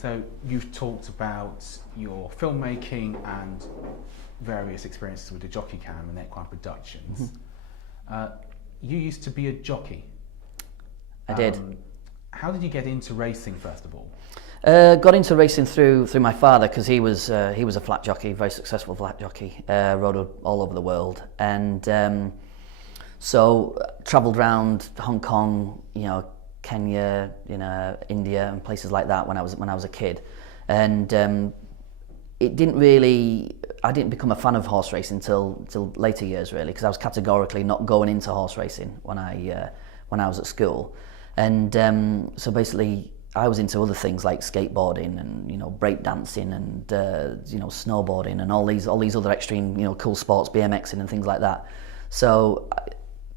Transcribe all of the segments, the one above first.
So you've talked about your filmmaking and various experiences with the Jockey Cam and Equine Productions. You used to be a jockey. I did. How did you get into racing, first of all? Got into racing through my father, because he was a flat jockey, very successful flat jockey, rode all over the world, and so travelled around Hong Kong, Kenya, India, and places like that when I was a kid, and it didn't really. I didn't become a fan of horse racing until later years, really, because I was categorically not going into horse racing when I was at school, and so basically I was into other things like skateboarding and break dancing and snowboarding and all these other extreme cool sports, BMXing and things like that. So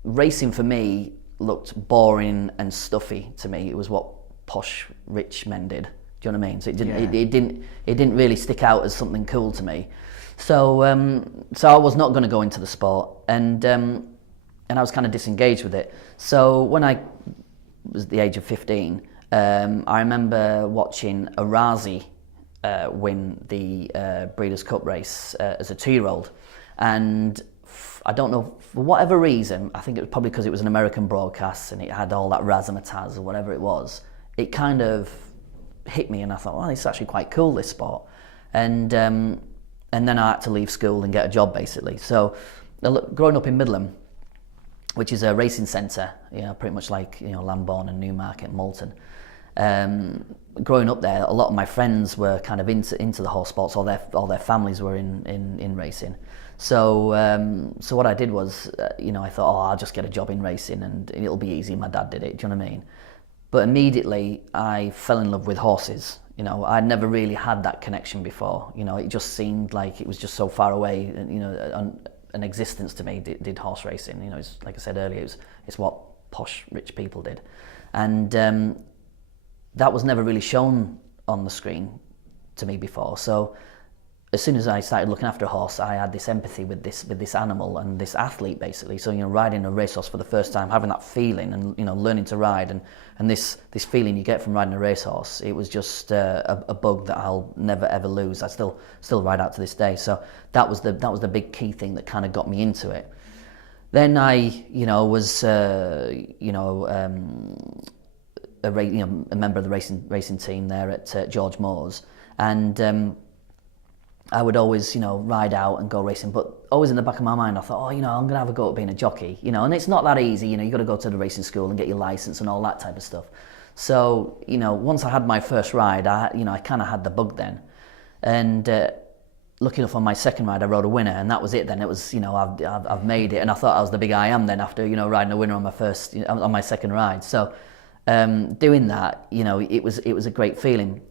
racing for me looked boring and stuffy to me. It was what posh rich men did. Do you know what I mean? So it didn't really stick out as something cool to me. So I was not going to go into the sport, and I was kind of disengaged with it. So when I was the age of 15, I remember watching Arazi win the Breeders' Cup race as a 2-year-old, and I don't know, for whatever reason, I think it was probably because it was an American broadcast and it had all that razzmatazz or whatever it was, it kind of hit me, and I thought, it's actually quite cool, this sport. And then I had to leave school and get a job, basically. So growing up in Middleham, which is a racing centre, pretty much like Lambourne and Newmarket and Malton. Growing up there, a lot of my friends were kind of into the horse sports. All their families were in racing. So what I did was, I thought, I'll just get a job in racing and it'll be easy. My dad did it. Do you know what I mean? But immediately I fell in love with horses. I'd never really had that connection before. It just seemed like it was just so far away. An existence to me did horse racing. It's, like I said earlier, it's what posh rich people did, and that was never really shown on the screen to me before. So as soon as I started looking after a horse, I had this empathy with this animal and this athlete, basically. So riding a racehorse for the first time, having that feeling, and learning to ride, and this feeling you get from riding a racehorse, it was just a bug that I'll never ever lose. I still ride out to this day. So that was the big key thing that kind of got me into it. Then I was a member of the racing team there at George Moore's, and I would always, ride out and go racing, but always in the back of my mind, I thought, I'm going to have a go at being a jockey, and it's not that easy, you got to go to the racing school and get your license and all that type of stuff. So, once I had my first ride, I kind of had the bug then, and lucky enough, on my second ride, I rode a winner, and that was it. Then it was, I've made it, and I thought I was the big I am then after, riding a winner on my second ride. So, doing that, it was a great feeling,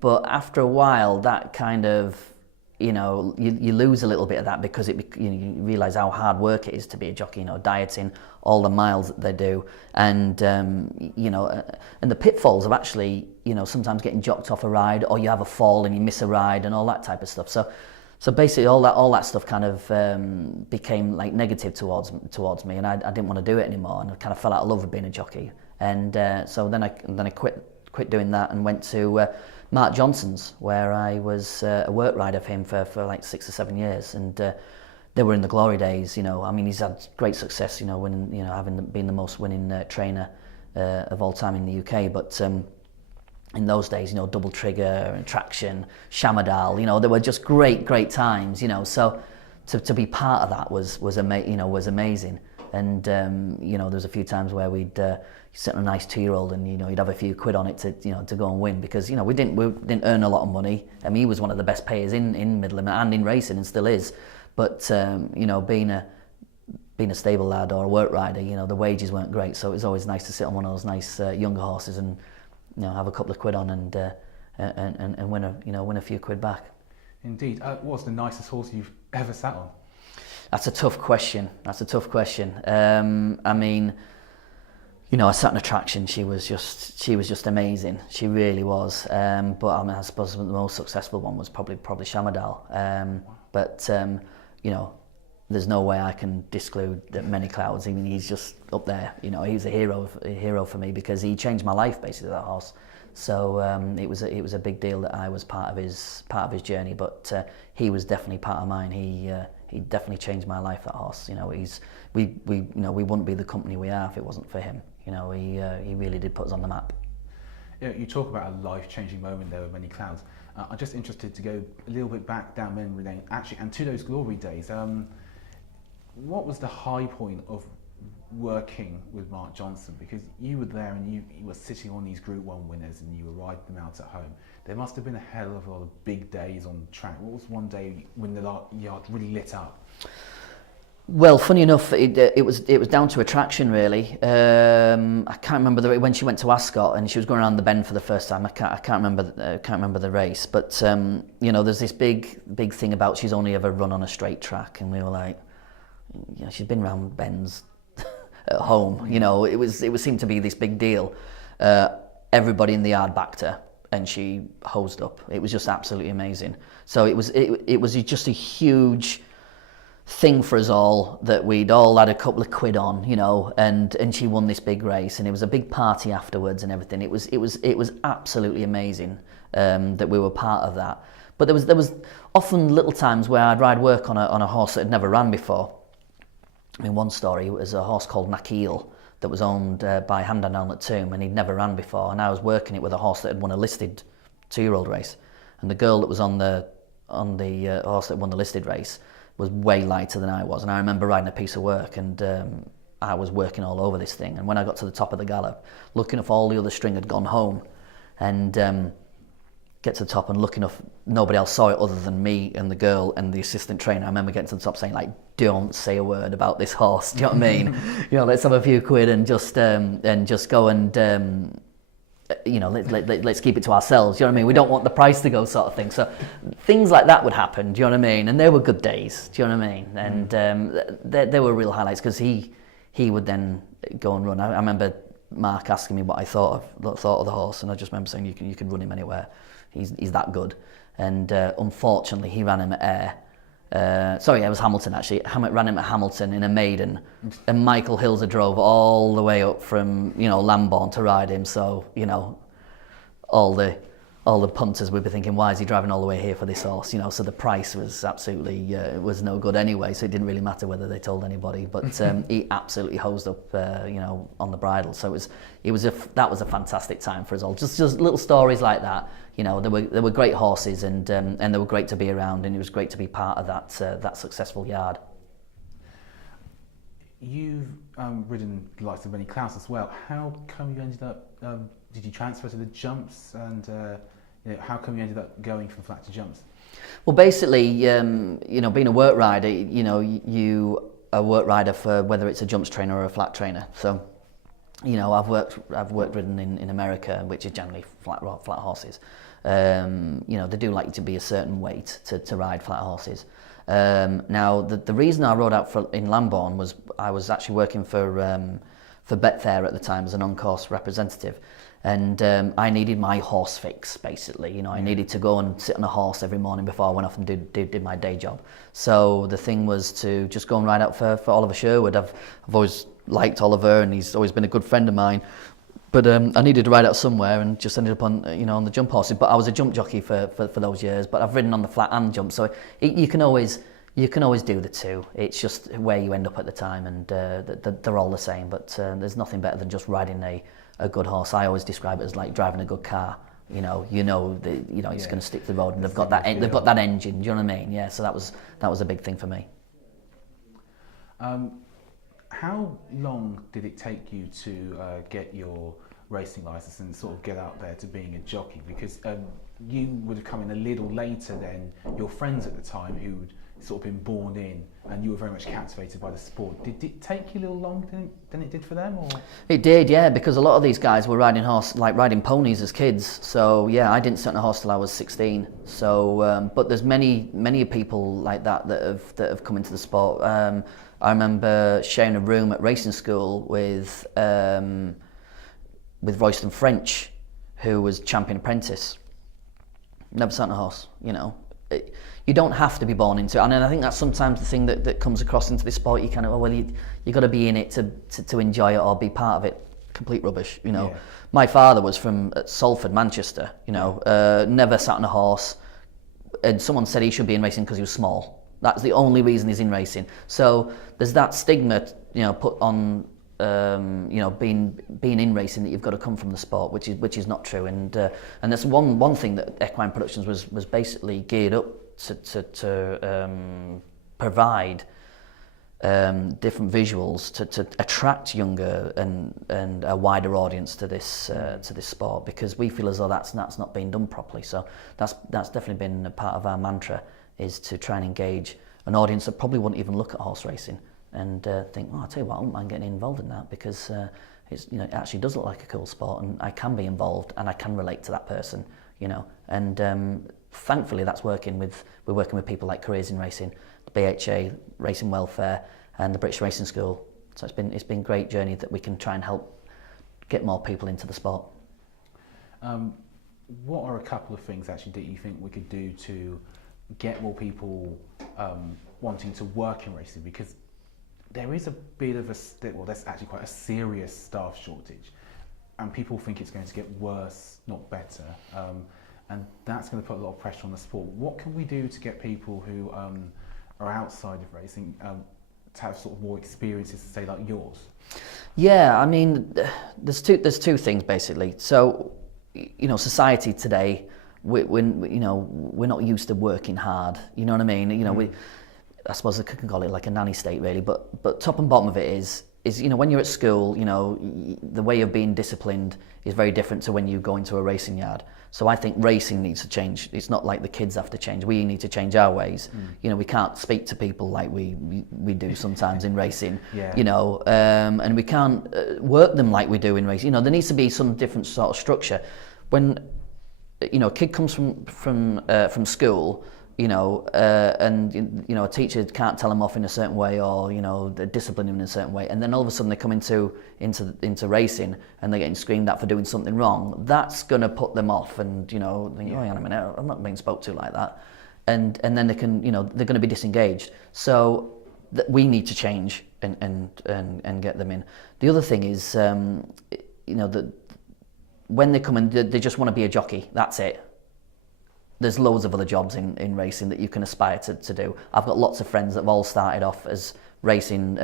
but after a while, that kind of you lose a little bit of that, because you realise how hard work it is to be a jockey, dieting, all the miles that they do, and and the pitfalls of actually, sometimes getting jocked off a ride, or you have a fall and you miss a ride and all that type of stuff. So basically all that stuff kind of became like negative towards me, and I didn't want to do it anymore, and I kind of fell out of love with being a jockey. And so then I quit doing that and went to Mark Johnson's, where I was a work rider for him for like 6 or 7 years, and they were in the glory days. He's had great success, winning, having been the most winning trainer of all time in the UK. But in those days, double trigger and traction, Shamadal, they were just great times. So to be part of that was amazing. And there was a few times where we'd sit on a nice 2-year-old, and you'd have a few quid on it to go and win, because we didn't earn a lot of money. I mean, he was one of the best payers in Middleham and in racing, and still is. But being a stable lad or a work rider, the wages weren't great, so it was always nice to sit on one of those nice younger horses and have a couple of quid on and win a few quid back. Indeed. What's the nicest horse you've ever sat on? That's a tough question. I sat in a Traction. She was just amazing. She really was. But I suppose the most successful one was probably Shamadal. But there's no way I can disclude that Many Clouds. I mean, he's just up there. He's a hero for me, because he changed my life, basically, that horse. So it was a big deal that I was part of his journey. But he was definitely part of mine. He definitely changed my life. That horse, we wouldn't be the company we are if it wasn't for him. He really did put us on the map. You talk about a life-changing moment there with Many Clouds. I'm just interested to go a little bit back down memory lane, actually, and to those glory days. What was the high point of working with Mark Johnson? Because you were there and you were sitting on these Group 1 winners and you were riding them out at home. There must have been a hell of a lot of big days on the track. What was one day when the yard really lit up? Well, funny enough, it was down to attraction really. I can't remember when she went to Ascot and she was going around the bend for the first time. I can't remember the race, but there's this big thing about she's only ever run on a straight track, and we were like, she's been around bends at home. It seemed to be this big deal. Everybody in the yard backed her, and she hosed up. It was just absolutely amazing. So it was just a huge thing for us all that we'd all had a couple of quid on, and she won this big race, and it was a big party afterwards and everything. It was absolutely amazing that we were part of that. But there was often little times where I'd ride work on a horse that had never ran before. I mean, one story was a horse called Nakeel that was owned by Handan down at Tomb, and he'd never ran before, and I was working it with a horse that had won a listed 2-year-old race, and the girl that was on the horse that won the listed race was way lighter than I was, and I remember riding a piece of work, and I was working all over this thing, and when I got to the top of the gallop, looking if all the other string had gone home, and get to the top and looking if nobody else saw it other than me and the girl and the assistant trainer. I remember getting to the top saying, like, don't say a word about this horse, do you know what I mean? Let's have a few quid and just go and let's keep it to ourselves, do you know what I mean? We don't want the price to go, sort of thing. So things like that would happen, do you know what I mean? And they were good days, do you know what I mean? And they were real highlights, because he would then go and run. I remember Mark asking me what I thought of the horse, and I just remember saying, you can run him anywhere. He's that good. And unfortunately, he ran him at Ayr. It was Hamilton actually. Ran him at Hamilton in a maiden, and Michael Hilser drove all the way up from Lambourne to ride him. So all the punters would be thinking, why is he driving all the way here for this horse? So the price was absolutely was no good anyway. So it didn't really matter whether they told anybody. But he absolutely hosed up on the bridle. So that was a fantastic time for us all. Just little stories like that. There were great horses, and they were great to be around, and it was great to be part of that successful yard. You've ridden the likes of Many Clouds as well. How come you ended up? Did you transfer to the jumps, and how come you ended up going from flat to jumps? Well, basically, being a work rider, you a work rider for whether it's a jumps trainer or a flat trainer. So, I've ridden in America, which is generally flat horses. They do like you to be a certain weight to ride flat horses. Now, the reason I rode out in Lambourne was I was actually working for Betfair at the time as an on-course representative, and I needed my horse fix, basically. I needed to go and sit on a horse every morning before I went off and did my day job. So the thing was to just go and ride out for Oliver Sherwood. I've always liked Oliver, and he's always been a good friend of mine. But I needed to ride out somewhere, and just ended up on the jump horses. But I was a jump jockey for those years. But I've ridden on the flat and jump, so you can always do the two. It's just where you end up at the time, and they're all the same. But there's nothing better than just riding a good horse. I always describe it as like driving a good car. It's going to stick to the road, and they've got that engine. Do you know what I mean? Yeah. So that was a big thing for me. How long did it take you to get your racing license and sort of get out there to being a jockey? Because you would have come in a little later than your friends at the time who'd sort of been born in, and you were very much captivated by the sport. Did it take you a little longer than it did for them? Or? It did, yeah, because a lot of these guys were riding ponies as kids. So yeah, I didn't sit on a horse till I was 16. So, but there's many people like that have come into the sport. I remember sharing a room at racing school with Royston French, who was champion apprentice. Never sat on a horse, you don't have to be born into it, and I think that's sometimes the thing that comes across into this sport. You kind of, you got to be in it to enjoy it or be part of it. complete rubbish. You know, Yeah. my father was from Salford, Manchester. You know, never sat on a horse, and someone said he should be in racing because he was small. That's the only reason he's in racing. So there's that stigma, you know, put on, you know, being in racing, that you've got to come from the sport, which is not true. And that's one thing that Equine Productions was basically geared up to provide different visuals to attract younger and a wider audience to this sport, because we feel as though that's not being done properly. So that's definitely been a part of our mantra, is to try and engage an audience that probably wouldn't even look at horse racing and think, oh, I'll tell you what, I wouldn't mind getting involved in that, because it's, you know, it actually does look like a cool sport, and I can be involved and I can relate to that person, you know. And thankfully that's working. We're working with people like Careers in Racing, the BHA, Racing Welfare, and the British Racing School. So it's been a great journey that we can try and help get more people into the sport. What are a couple of things actually that you think we could do to get more people wanting to work in racing? Because there is a bit of that's actually quite a serious staff shortage, and people think it's going to get worse, not better, and that's going to put a lot of pressure on the sport. What can we do to get people who are outside of racing to have sort of more experiences, say like yours? Yeah, I mean, there's two things basically. So, you know, society today, we're not used to working hard. You know what I mean? You know, I suppose I could call it like a nanny state really, but top and bottom of it is you know, when you're at school, you know, the way of being disciplined is very different to when you go into a racing yard. So I think racing needs to change. It's not like the kids have to change. We need to change our ways. You know, we can't speak to people like we do sometimes in racing. Yeah. You know, and we can't work them like we do in racing. You know, there needs to be some different sort of structure. When, you know, a kid comes from school, you know, and you know, a teacher can't tell them off in a certain way, or you know, they're disciplining them in a certain way, and then all of a sudden they come into racing and they're getting screamed at for doing something wrong. That's going to put them off, and you know, think, oh, hang on a minute, I'm not being spoke to like that, and then they can, you know, they're going to be disengaged. So we need to change and get them in. The other thing is, you know, that when they come in, they just want to be a jockey. That's it. There's loads of other jobs in racing that you can aspire to do. I've got lots of friends that have all started off as racing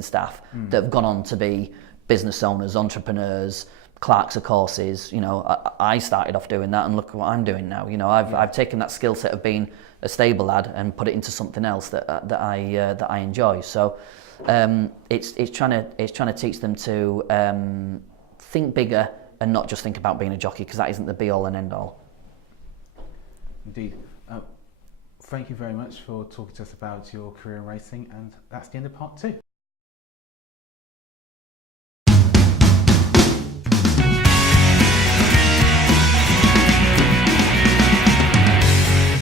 staff that have gone on to be business owners, entrepreneurs, clerks of courses. You know, I started off doing that, and look at what I'm doing now. You know, I've taken that skill set of being a stable lad and put it into something else that I enjoy. So it's trying to teach them to think bigger and not just think about being a jockey, because that isn't the be all and end all. Indeed. Thank you very much for talking to us about your career in racing, and that's the end of part 2.